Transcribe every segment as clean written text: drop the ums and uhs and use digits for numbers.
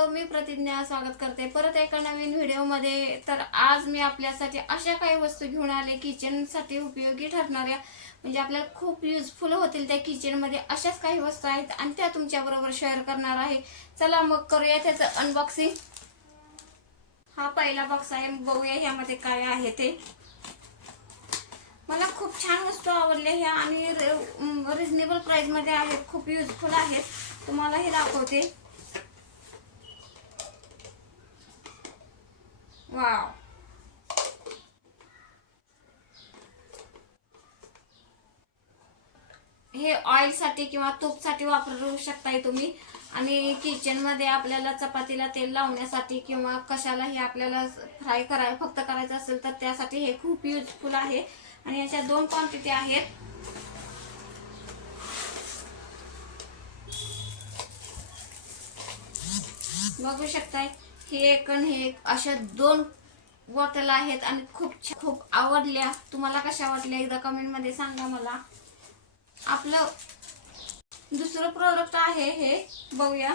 Hello, मी प्रतिज्ञा स्वागत करते परत एका नवीन व्हिडिओमध्ये। तर आज मी आपल्यासाठी अशा काही वस्तू घेऊन आले किचनसाठी उपयोगी ठरणाऱ्या, म्हणजे आपल्याला खूप युजफुल होतील त्या किचनमध्ये अशाच काही वस्तू आहेत आणि त्या तुमच्याबरोबर शेअर करणार आहे। चला मग करूया त्याचं अनबॉक्सिंग। हा पहिला बॉक्स आहे, बघूया ह्यामध्ये काय आहे ते। मला खूप छान वस्तू आवडल्या ह्या आणि रिजनेबल प्राइस मध्ये आहेत, खूप युजफुल आहेत। तुम्हाला हे दाखवते। वाव, हे ऑइल साठी किंवा तूप साठी वापरू शकताय तुम्ही। आणि किचन मध्ये आपल्याला चपातीला तेल लावण्यासाठी किंवा कशालाही आपल्याला फ्राय फक्त करायचं असेल तर त्यासाठी हे खूप युजफुल आहे। आणि याच्या दोन क्वांटिटी आहेत। बघू शकताय, हे एक आणि हे एक, अशा दोन बॉटल आहेत आणि खूप आवडल्या। तुम्हाला कशा वाटल्या एकदा कमेंट मध्ये सांगा मला। आपलं दुसरं प्रोडक्ट आहे हे, बघूया।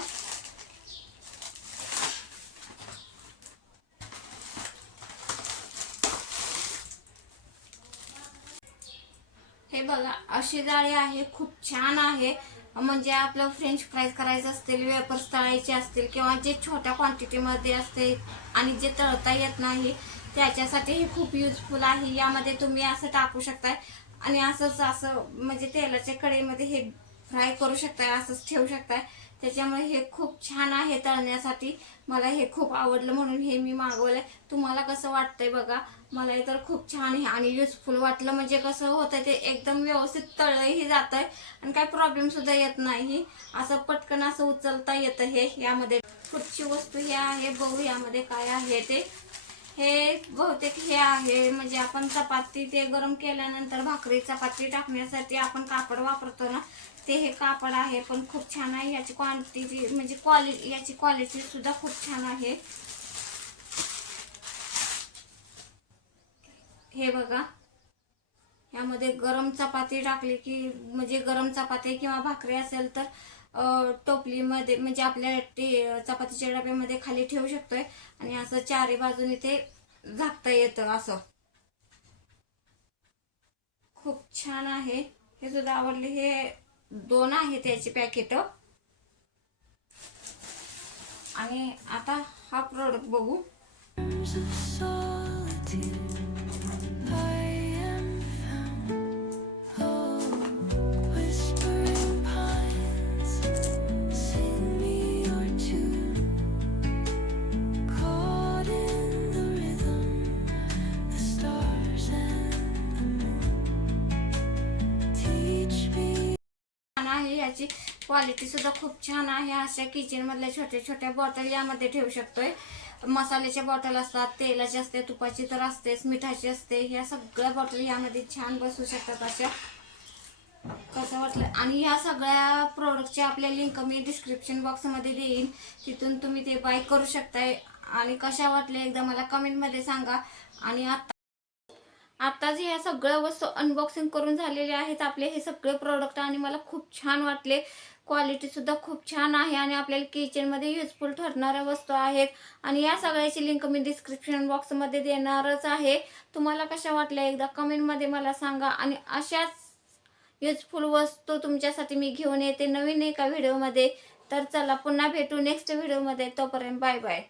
हे बघा, अशी जाळी आहे, खूप छान आहे। म्हणजे आपलं फ्रेंच फ्राईज करायचं असतील, वेफर्स तळायचे असतील किंवा जे छोट्या क्वांटिटी मध्ये असते आणि जे तळता येत नाही त्याच्यासाठी हे खूप युजफुल आहे। यामध्ये तुम्ही असं टाकू शकताय आणि असं म्हणजे तेलाच्या कढईमध्ये हे फ्राय करू शकताय, असंच ठेवू शकताय। त्याच्यामुळे हे खूप छान आहे तळण्यासाठी। मला हे खूप आवडलं म्हणून हे मी मागवलंय। तुम्हाला कसं वाटतंय बघा। मला तर खूप छान आहे आणि युजफुल वाटलं। म्हणजे कसं होतं ते एकदम व्यवस्थित तळही जातंय आणि काही प्रॉब्लेम सुद्धा येत नाही। असं पटकन असं उचलता येतं हे। यामध्ये पुढची वस्तू हे आहे, बघू यामध्ये काय आहे ते। हे बहुतेक हे आहे, म्हणजे आपण चपाती ते गरम केल्यानंतर भाकरी चपाती टाकण्यासाठी आपण कापड वापरतो ना, ते हे कापड आहे। पण खूप छान आहे। याची क्वांटिटी म्हणजे याची क्वालिटी सुद्धा खूप छान आहे। हे बघा, यामध्ये गरम चपाती टाकली की, म्हणजे गरम चपाती किंवा भाकरी असेल तर टोपलीमध्ये म्हणजे आपल्या चपातीच्या डब्यामध्ये खाली ठेवू शकतोय आणि असं चारी बाजूने ते झाकता येतं। असं खूप छान आहे, हे सुद्धा आवडले। हे दोन आहे त्याचे पॅकेट। आणि आता हा प्रोडक्ट बघू। आहे, याची क्वालिटी सुद्धा खूप छान आहे। अशा किचन मधल्या छोट्या छोट्या बॉटल यामध्ये ठेवू शकतोय। मसाल्याच्या बॉटल असतात, तेलाची असते, तुपाची तर असतेच, मिठाची असते। ह्या सगळ्या बॉटल यामध्ये छान बसू शकतात अशा। कसं वाटलं? आणि ह्या सगळ्या प्रोडक्टची आपल्या लिंक मी डिस्क्रिप्शन बॉक्स मध्ये देईन, तिथून तुम्ही ते बाय करू शकताय। आणि कशा वाटले एकदा मला कमेंट मध्ये सांगा। आणि आता जे या सगळ्या वस्तू अनबॉक्सिंग करून झालेले आहेत आपले हे सगळे प्रोडक्ट, आणि मला खूप छान वाटले। क्वालिटी सुद्धा खूप छान आहे आणि आपल्याला किचन मध्ये युजफुल ठरणाऱ्या वस्तू आहेत। आणि या सगळ्याची लिंक मी डिस्क्रिप्शन बॉक्स मध्ये देणारच आहे। तुम्हाला कशा वाटल्या एकदा कमेंट मध्ये मला सांगा। आणि अशाच युजफुल वस्तू तुमच्यासाठी मी घेऊन येते नवीन एका व्हिडिओ मध्ये। तर चला पुन्हा भेटू नेक्स्ट व्हिडिओ मध्ये, तोपर्यंत बाय बाय।